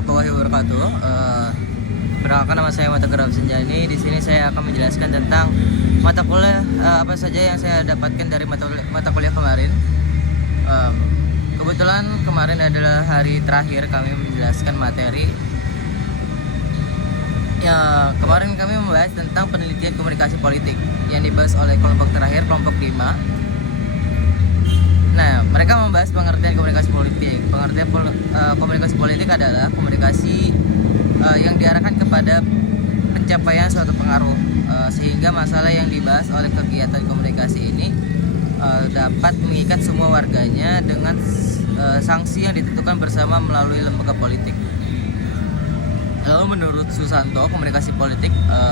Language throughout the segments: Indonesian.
warahmatullahi wabarakatuh. Perkenalkan, nama saya Matagram Senjani. Di sini saya akan menjelaskan tentang mata kuliah apa saja yang saya dapatkan dari mata kuliah kemarin. Kebetulan kemarin adalah hari terakhir kami menjelaskan materi. Ya, kemarin kami membahas tentang penelitian komunikasi politik yang dibahas oleh kelompok terakhir, kelompok 5. Nah, mereka membahas pengertian komunikasi politik. Pengertian komunikasi politik adalah komunikasi yang diarahkan kepada pencapaian suatu pengaruh, sehingga masalah yang dibahas oleh kegiatan komunikasi ini dapat mengikat semua warganya dengan sanksi yang ditentukan bersama melalui lembaga politik. Lalu menurut Susanto, komunikasi politik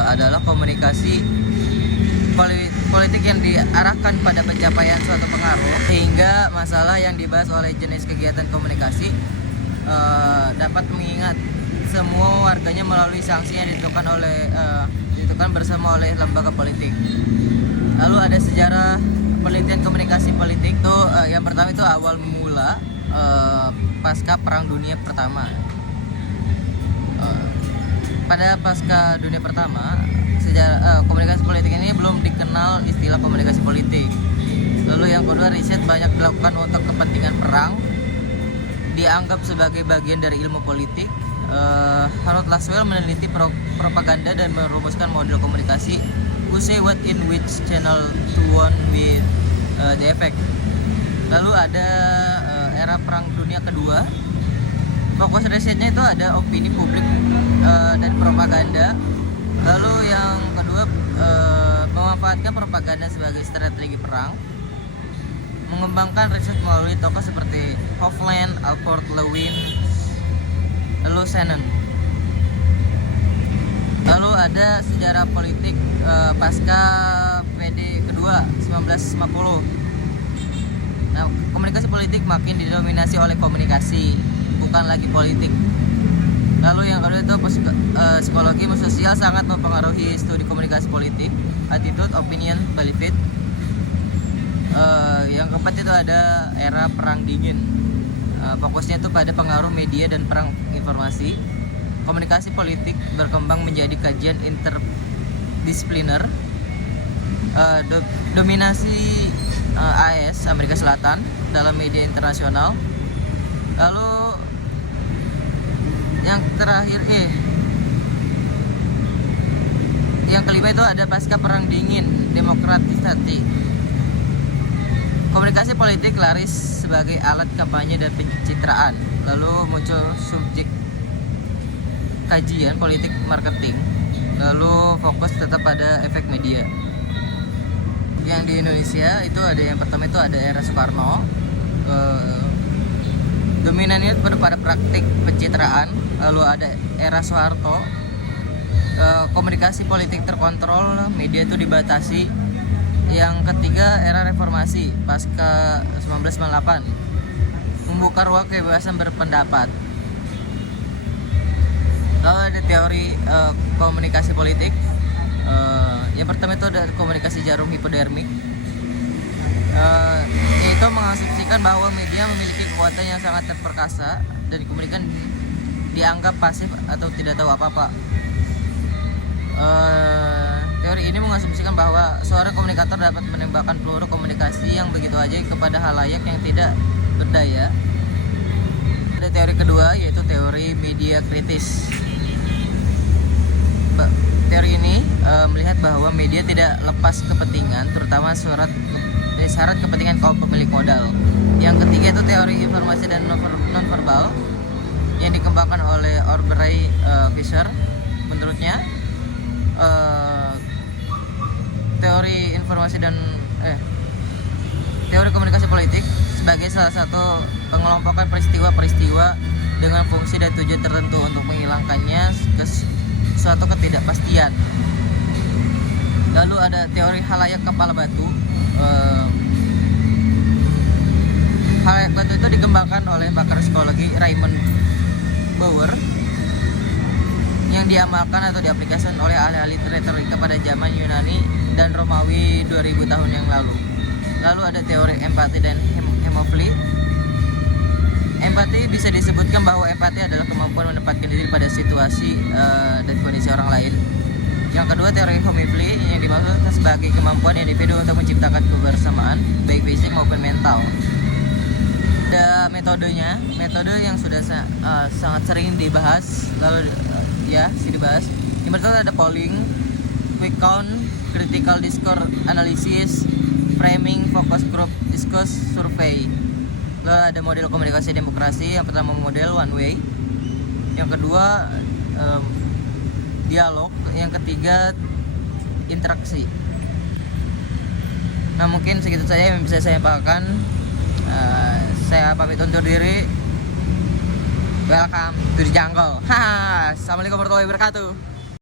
adalah komunikasi politik yang diarahkan pada pencapaian suatu pengaruh, sehingga masalah yang dibahas oleh jenis kegiatan komunikasi dapat mengingat semua warganya melalui sanksi yang ditentukan bersama oleh lembaga politik. Lalu ada sejarah penelitian komunikasi politik itu, yang pertama itu awal mula pasca Perang Dunia Pertama. Pada pasca Dunia Pertama, komunikasi politik ini belum dikenal istilah komunikasi politik. Lalu yang kedua, riset banyak dilakukan untuk kepentingan perang, dianggap sebagai bagian dari ilmu politik. Harold Laswell meneliti propaganda dan merumuskan model komunikasi who say what in which channel to want with the effect. Lalu ada era Perang Dunia Kedua. Fokus risetnya itu ada opini publik dan propaganda. Lalu yang kedua, memanfaatkan propaganda sebagai strategi perang, mengembangkan riset melalui tokoh seperti Hovland, Alford Lewin, lalu Shannon. Lalu ada sejarah politik pasca PD kedua 1950. Nah, komunikasi politik makin didominasi oleh komunikasi, bukan lagi politik. Lalu yang kedua itu psikologi sosial sangat mempengaruhi studi komunikasi politik, attitude, opinion, benefit. Yang keempat itu ada era Perang Dingin. Fokusnya itu pada pengaruh media dan perang informasi. Komunikasi politik berkembang menjadi kajian interdisipliner. Dominasi AS, Amerika Selatan, dalam media internasional. Lalu yang terakhir, yang kelima itu ada pasca Perang Dingin, demokratisasi. Komunikasi politik laris sebagai alat kampanye dan pencitraan. Lalu muncul subjek kajian politik marketing. Lalu fokus tetap pada efek media. Yang di Indonesia itu ada yang pertama itu ada era Soekarno. Dominannya pada praktik pencitraan. Lalu ada era Soeharto, komunikasi politik terkontrol, media itu dibatasi. Yang ketiga era Reformasi pasca 1998, membuka ruang kebebasan berpendapat. Lalu ada teori komunikasi politik. Yang pertama itu ada komunikasi jarum hipodermik, yaitu mengasumsikan bahwa media memiliki kekuatan yang sangat terperkasa dan komunikan dianggap pasif atau tidak tahu apa-apa. Teori ini mengasumsikan bahwa seorang komunikator dapat menembakkan peluru komunikasi yang begitu aja kepada halayak yang tidak berdaya. Ada teori kedua, yaitu teori media kritis. Teori ini melihat bahwa media tidak lepas kepentingan, terutama syarat kepentingan kaum pemilik modal. Yang ketiga itu teori informasi dan nonverbal yang dikembangkan oleh Aubrey Fisher. Menurutnya teori informasi dan teori komunikasi politik sebagai salah satu pengelompokan peristiwa-peristiwa dengan fungsi dan tujuan tertentu untuk menghilangkannya ke suatu ketidakpastian. Lalu ada teori halayak kepala batu. Halayak batu itu dikembangkan oleh pakar psikologi Raymond Bower, yang diamalkan atau diaplikasikan oleh ahli-ahli retorika pada zaman Yunani dan Romawi 2000 tahun yang lalu. Lalu ada teori empati dan hemofili. Empati bisa disebutkan bahwa empati adalah kemampuan menempatkan diri pada situasi dan kondisi orang lain. Yang kedua, teori Homifli yang dimaksud sebagai kemampuan individu untuk menciptakan kebersamaan baik fisik maupun mental. Ada metodenya, metode yang sudah sangat sering dibahas, lalu dibahas. Yang pertama ada polling, quick count, critical discourse analysis, framing, focus group discourse, survey. Lalu ada model komunikasi demokrasi. Yang pertama model one way, yang kedua dialog, yang ketiga interaksi. Nah, mungkin segitu saja yang bisa saya bawakan. Saya pamit undur diri. Welcome to the jungle. Assalamualaikum warahmatullahi wabarakatuh.